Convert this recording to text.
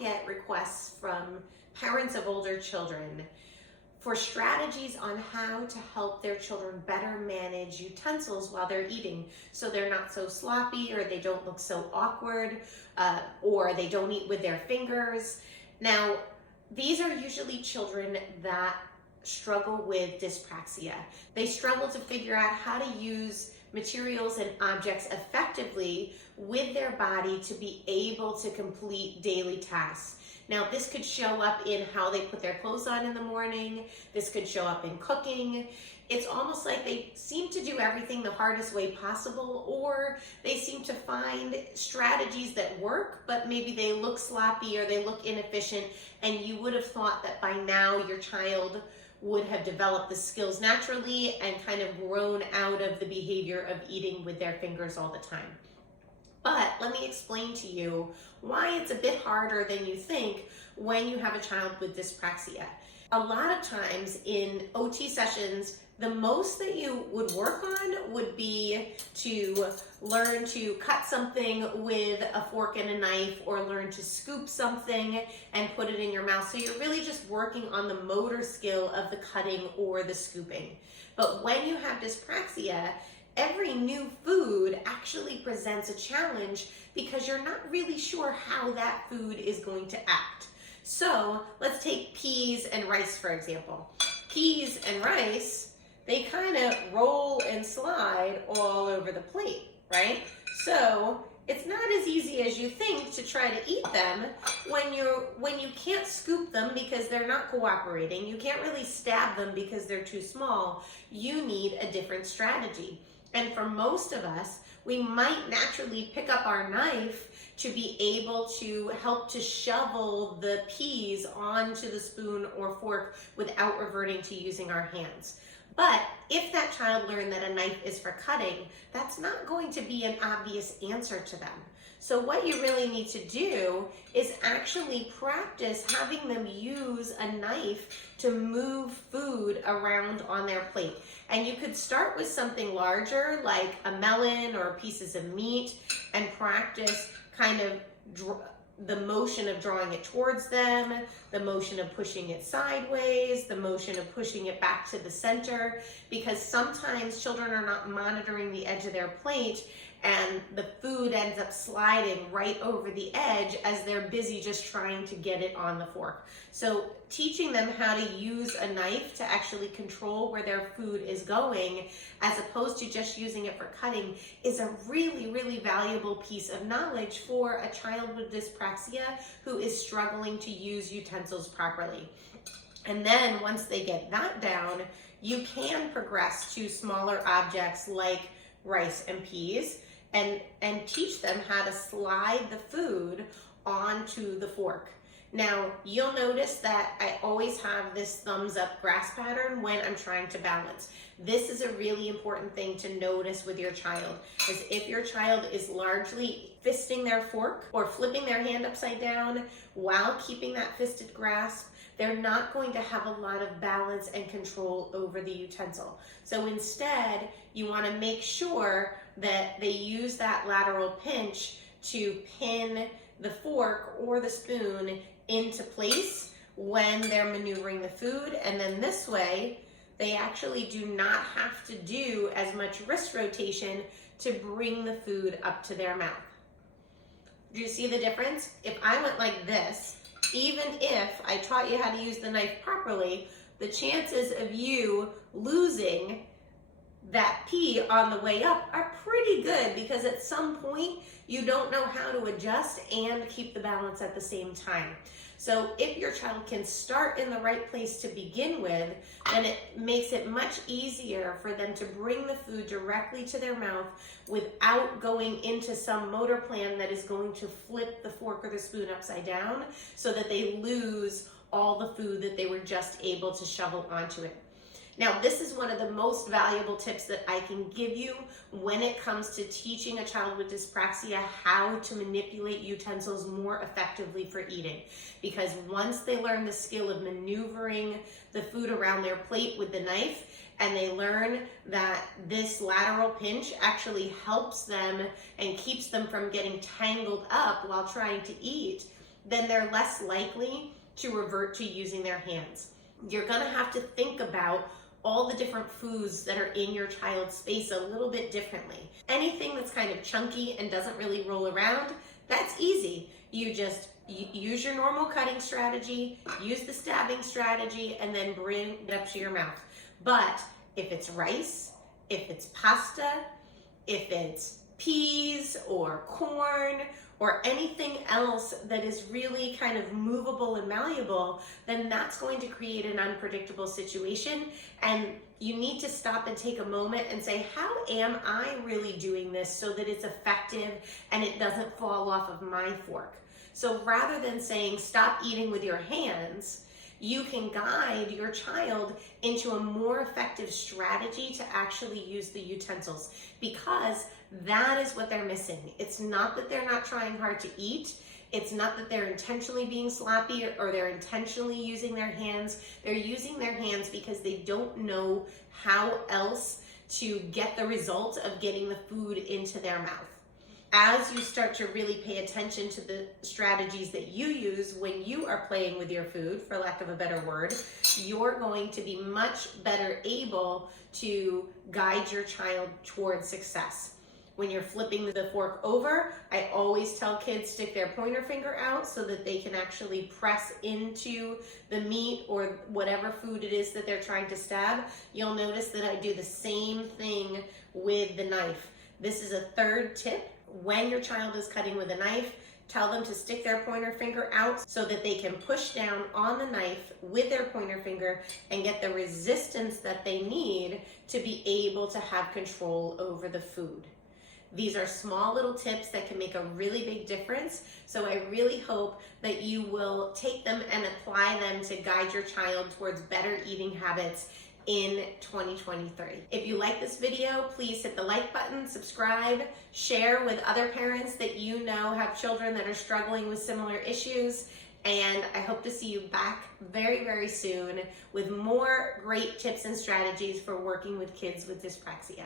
get requests from parents of older children for strategies on how to help their children better manage utensils while they're eating, so they're not so sloppy, or they don't look so awkward, or they don't eat with their fingers. Now, these are usually children that struggle with dyspraxia. They struggle to figure out how to use materials and objects effectively with their body to be able to complete daily tasks. Now, this could show up in how they put their clothes on in the morning. This could show up in cooking. It's almost like they seem to do everything the hardest way possible, or they seem to find strategies that work, but maybe they look sloppy or they look inefficient, and you would have thought that by now your child would have developed the skills naturally and kind of grown out of the behavior of eating with their fingers all the time. But let me explain to you why it's a bit harder than you think when you have a child with dyspraxia. A lot of times in OT sessions, the most that you would work on would be to learn to cut something with a fork and a knife, or learn to scoop something and put it in your mouth. So you're really just working on the motor skill of the cutting or the scooping. But when you have dyspraxia, every new food actually presents a challenge because you're not really sure how that food is going to act. So let's take peas and rice, for example. Peas and rice, they kind of roll and slide all over the plate, right? So it's not as easy as you think to try to eat them when you can't scoop them because they're not cooperating. You can't really stab them because they're too small. You need a different strategy. And for most of us, we might naturally pick up our knife to be able to help to shovel the peas onto the spoon or fork without reverting to using our hands. But if that child learned that a knife is for cutting, that's not going to be an obvious answer to them. So what you really need to do is actually practice having them use a knife to move food around on their plate. And you could start with something larger like a melon or pieces of meat, and practice kind of the motion of drawing it towards them, the motion of pushing it sideways, the motion of pushing it back to the center, because sometimes children are not monitoring the edge of their plate and the food ends up sliding right over the edge as they're busy just trying to get it on the fork. So teaching them how to use a knife to actually control where their food is going, as opposed to just using it for cutting, is a really, really valuable piece of knowledge for a child with dyspraxia who is struggling to use utensils properly. And then once they get that down, you can progress to smaller objects like rice and peas, and teach them how to slide the food onto the fork. Now, you'll notice that I always have this thumbs up grasp pattern when I'm trying to balance. This is a really important thing to notice with your child, is if your child is largely fisting their fork or flipping their hand upside down while keeping that fisted grasp, they're not going to have a lot of balance and control over the utensil. So instead, you want to make sure that they use that lateral pinch to pin the fork or the spoon into place when they're maneuvering the food. And then this way, they actually do not have to do as much wrist rotation to bring the food up to their mouth. Do you see the difference? If I went like this, even if I taught you how to use the knife properly, the chances of you losing that pea on the way up are pretty good, because at some point you don't know how to adjust and keep the balance at the same time. So if your child can start in the right place to begin with, then it makes it much easier for them to bring the food directly to their mouth without going into some motor plan that is going to flip the fork or the spoon upside down, so that they lose all the food that they were just able to shovel onto it. Now, this is one of the most valuable tips that I can give you when it comes to teaching a child with dyspraxia how to manipulate utensils more effectively for eating. Because once they learn the skill of maneuvering the food around their plate with the knife, and they learn that this lateral pinch actually helps them and keeps them from getting tangled up while trying to eat, then they're less likely to revert to using their hands. You're gonna have to think about all the different foods that are in your child's space a little bit differently. Anything that's kind of chunky and doesn't really roll around, that's easy. You just use your normal cutting strategy, use the stabbing strategy, and then bring it up to your mouth. But if it's rice, if it's pasta, if it's peas or corn or anything else that is really kind of movable and malleable, then that's going to create an unpredictable situation. And you need to stop and take a moment and say, how am I really doing this so that it's effective and it doesn't fall off of my fork? So rather than saying, stop eating with your hands, you can guide your child into a more effective strategy to actually use the utensils, because that is what they're missing. It's not that they're not trying hard to eat. It's not that they're intentionally being sloppy or they're intentionally using their hands. They're using their hands because they don't know how else to get the result of getting the food into their mouth. As you start to really pay attention to the strategies that you use when you are playing with your food, for lack of a better word, you're going to be much better able to guide your child towards success. When you're flipping the fork over, I always tell kids stick their pointer finger out so that they can actually press into the meat or whatever food it is that they're trying to stab. You'll notice that I do the same thing with the knife. This is a third tip. When your child is cutting with a knife, tell them to stick their pointer finger out so that they can push down on the knife with their pointer finger and get the resistance that they need to be able to have control over the food. These are small little tips that can make a really big difference. So I really hope that you will take them and apply them to guide your child towards better eating habits in 2023. If you like this video, please hit the like button, subscribe, share with other parents that you know have children that are struggling with similar issues. And I hope to see you back very, very soon with more great tips and strategies for working with kids with dyspraxia.